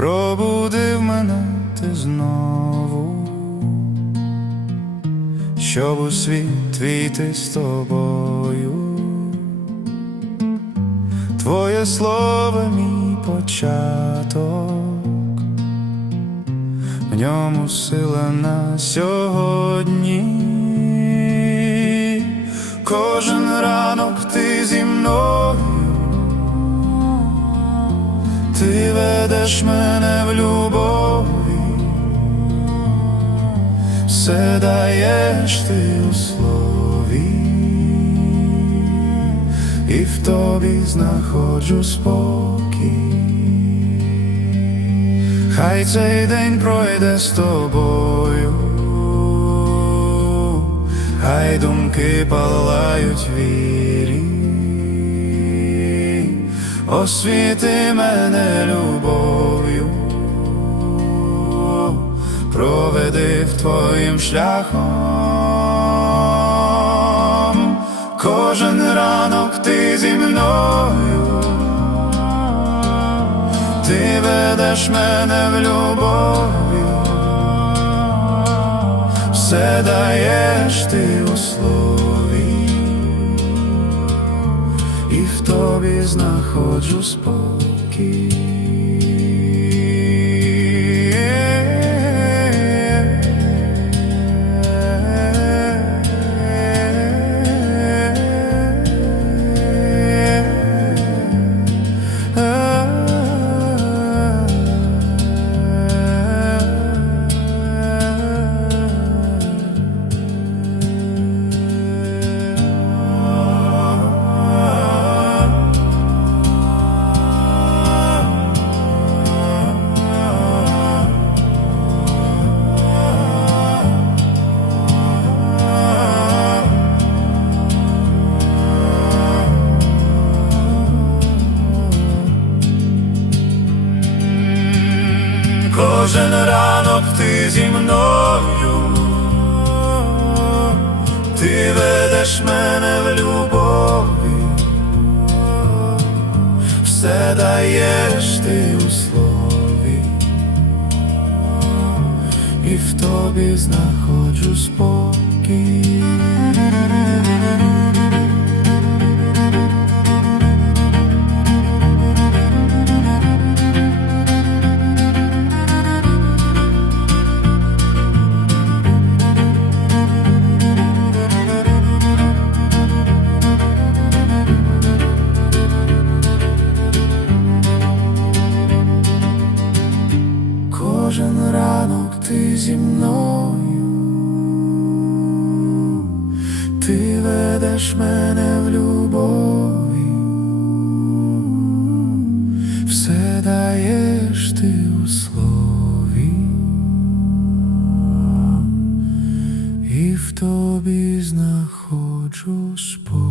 пробудив мене ти знову, щоб у світ твійти з тобою, твоє слово мій початок, в ньому сила на сьогодні, кожен ранок ти зі мною. Ти ведеш мене в любові, все даєш ти у слові, і в тобі знаходжу спокій. Хай цей день пройде з тобою, хай думки палають вірі, освіти мене любов'ю, проведи в твоїм шляхом, кожен ранок ти зі мною. Ти ведеш мене в любові, все даєш ти у слові, в тобі знаходжу спокій. Кожен ранок ти зі мною, ти ведеш мене в любові, все даєш ти у слові, і в тобі знаходжу спокій. Кожен ранок ти зі мною, ти ведеш мене в любові, все даєш ти у слові, і в тобі знаходжу спокій.